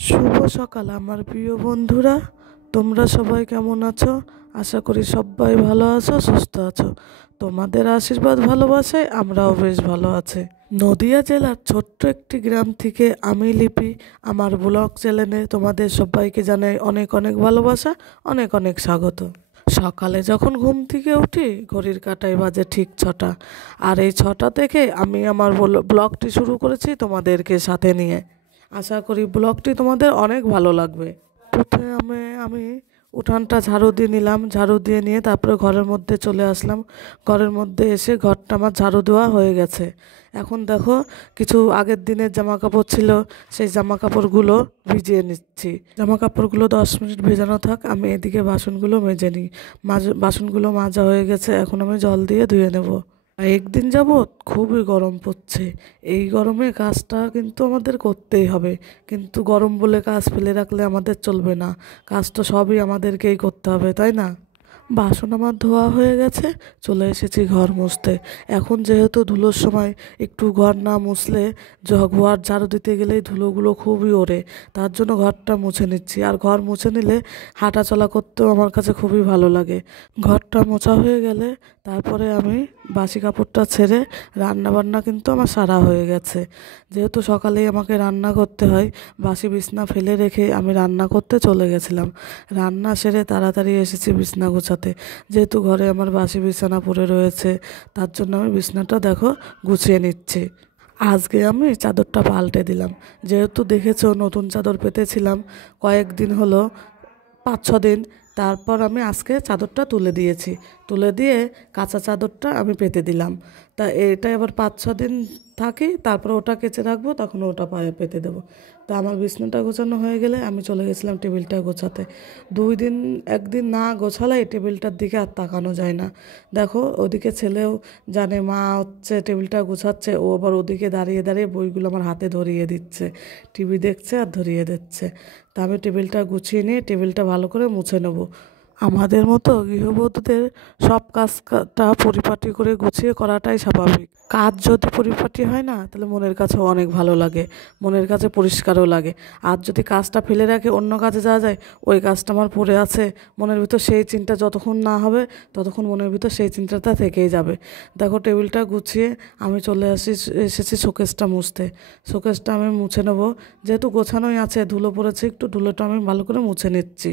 শুভ সকাল আমার প্রিয় বন্ধুরা, তোমরা সবাই কেমন আছো? আশা করি সবাই ভালো আছো, সুস্থ আছো। তোমাদের আশীর্বাদ ভালোবাসায় আমরাও বেশ ভালো আছি। নদিয়া জেলার ছোট্ট একটি গ্রাম থেকে আমি লিপি আমার ব্লগ চ্যানেলে তোমাদের সবাইকে জানাই অনেক অনেক ভালোবাসা, অনেক অনেক স্বাগত। সকালে যখন ঘুম থেকে উঠি ঘড়ির কাঁটায় বাজে ঠিক 6টা, আর এই 6টা থেকে আমি আমার ব্লগটি শুরু করেছি তোমাদেরকে সাথে নিয়ে। আশা করি ব্লগটি তোমাদের অনেক ভালো লাগবে। প্রথমে আমি উঠানটা ঝাড়ু দিয়ে নিলাম, ঝাড়ু দিয়ে নিয়ে তারপরে ঘরের মধ্যে চলে আসলাম। ঘরের মধ্যে এসে ঘরটা আমার ঝাড়ু দেওয়া হয়ে গেছে। এখন দেখো কিছু আগের দিনের জামা কাপড় ছিল, সেই জামা কাপড়গুলো ভিজিয়ে নিচ্ছি। জামা কাপড়গুলো 10 মিনিট ভেজানো থাক, আমি এদিকে বাসনগুলো মেজে নিই। বাসনগুলো মাজা হয়ে গেছে, এখন আমি জল দিয়ে ধুয়ে নেব। একদিন যাবৎ খুবই গরম পড়ছে। এই গরমে কাজটা কিন্তু আমাদের করতেই হবে, কিন্তু গরম বলে কাজ ফেলে রাখলে আমাদের চলবে না। কাজ তো সবই আমাদেরকেই করতে হবে, তাই না? বাসন আমার ধোয়া হয়ে গেছে, চলে এসেছি ঘর মুছতে। এখন যেহেতু ধুলোর সময়, একটু ঘর না মুছলে ঘর ঝাড়ু দিতে গেলেই ধুলোগুলো খুবই ওড়ে। তার জন্য ঘরটা মুছে নিচ্ছি, আর ঘর মুছে নিলে হাঁটা চলা করতেও আমার কাছে খুবই ভালো লাগে। ঘরটা মোছা হয়ে গেলে তারপরে আমি বাসি কাপড়টা ছেড়ে রান্না কিন্তু আমার সারা হয়ে গেছে। যেহেতু সকালেই আমাকে রান্না করতে হয়, বাসি বিছনা ফেলে রেখে আমি রান্না করতে চলে গেছিলাম। রান্না সেরে তাড়াতাড়ি এসেছি বিছনা গোছাতে। যেহেতু ঘরে আমার বাসি বিছানা পড়ে রয়েছে, তার জন্য আমি বিছনাটা দেখো গুছিয়ে নিচ্ছি। আজকে আমি চাদরটা পাল্টে দিলাম। যেহেতু দেখেছো নতুন চাদর পেতেছিলাম কয়েকদিন হলো, 5-6 দিন। তারপর আমি আজকে চাদরটা তুলে দিয়েছি, তুলে দিয়ে কাঁচা চাদরটা আমি পেতে দিলাম। তা এটা আবার 5-6 দিন থাকি, তারপর ওটা কেচে রাখবো, তখন ওটা পায়ে পেতে দেবো। তা আমার বিছানাটা গোছানো হয়ে গেলে আমি চলে গেছিলাম টেবিলটা গোছাতে। 1 দিন না গোছালে এই টেবিলটার দিকে আর তাকানো যায় না। দেখো ওদিকে ছেলেও জানে মা হচ্ছে টেবিলটা গোছাচ্ছে, ও আবার ওদিকে দাঁড়িয়ে দাঁড়িয়ে বইগুলো আমার হাতে ধরিয়ে দিচ্ছে, টিভি দেখছে আর ধরিয়ে দিচ্ছে। তা আমি টেবিলটা গুছিয়ে নিয়ে টেবিলটা ভালো করে মুছে নেব। আমাদের মতো গৃহবধূদের সব কাজটা পরিপাটি করে গুছিয়ে করাটাই স্বাভাবিক। কাজ যদি পরিপাটি হয় না, তাহলে মনের কাছেও অনেক ভালো লাগে, মনের কাছে পরিষ্কারও লাগে। আর যদি কাজটা ফেলে রাখে অন্য কাজে যাওয়া যায়, ওই কাজটা আমার পড়ে আছে, মনের ভিতর সেই চিন্তা যতক্ষণ না হবে ততক্ষণ মনের ভিতর সেই চিন্তাটা থেকেই যাবে। দেখো টেবিলটা গুছিয়ে আমি চলে এসেছি শোকেসটা মুছতে। শোকেসটা আমি মুছে নেবো, যেহেতু গোছানোই আছে, ধুলো পড়েছে একটু, ধুলোটা আমি ভালো করে মুছে নিচ্ছি।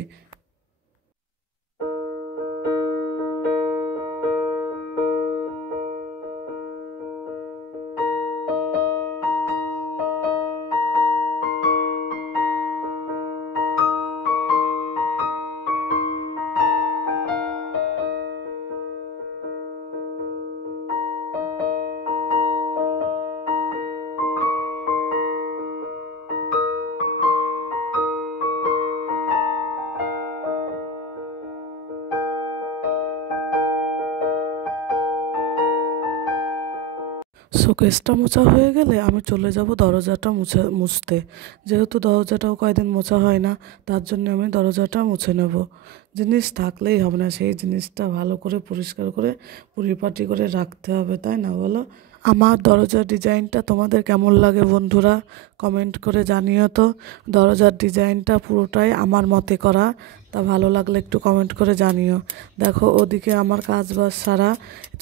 শোকেসটা মোছা হয়ে গেলে আমি চলে যাব দরজাটা মুছতে। যেহেতু দরজাটাও কয়দিন মোছা হয় না, তার জন্য আমি দরজাটা মুছে নেব। জিনিস থাকলেই হবে না, সেই জিনিসটা ভালো করে পরিষ্কার করে পরিপাটি করে রাখতে হবে, তাই না বলো? আমার দরজার ডিজাইনটা তোমাদের কেমন লাগে বন্ধুরা, কমেন্ট করে জানিও তো। দরজার ডিজাইনটা পুরোটাই আমার মতে করা, তা ভালো লাগলে একটু কমেন্ট করে জানিও। দেখো ওদিকে আমার কাজ বাজ সারা,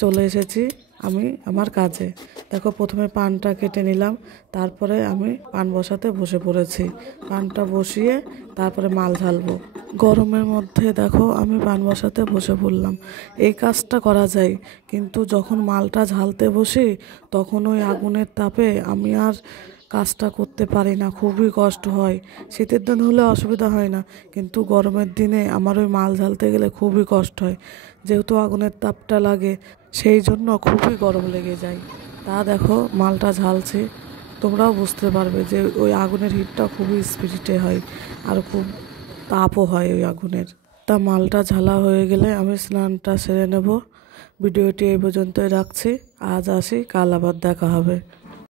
চলে এসেছি আমি আমার কাজে। দেখো প্রথমে পানটা কেটে নিলাম, তারপরে আমি পান বসাতে বসে পড়েছি। পানটা বসিয়ে তারপরে মাল ঢালবো। গরমের মধ্যে দেখো আমি পান বসাতে বসে পড়লাম। এই কাজটা করা যায়, কিন্তু যখন মালটা ঝালতে বসি তখন ওই আগুনের তাপে আমি আর কাজটা করতে পারি না, খুবই কষ্ট হয়। শীতের দিন হলে অসুবিধা হয় না, কিন্তু গরমের দিনে আমার ওই মাল ঝালতে গেলে খুবই কষ্ট হয়। যেহেতু আগুনের তাপটা লাগে, সেই জন্য খুবই গরম লেগে যায়। তা দেখো মালটা ঝালছি, তোমরাও বুঝতে পারবে যে ওই আগুনের হিটটা খুবই স্পিডে হয়, আর খুব তাপও হয় ওই আগুনের। তা মালটা ঝালা হয়ে গেলে আমি স্নানটা সেরে নেব। ভিডিওটি এই পর্যন্তই রাখছি, আজ আসি, কাল আবার দেখা হবে।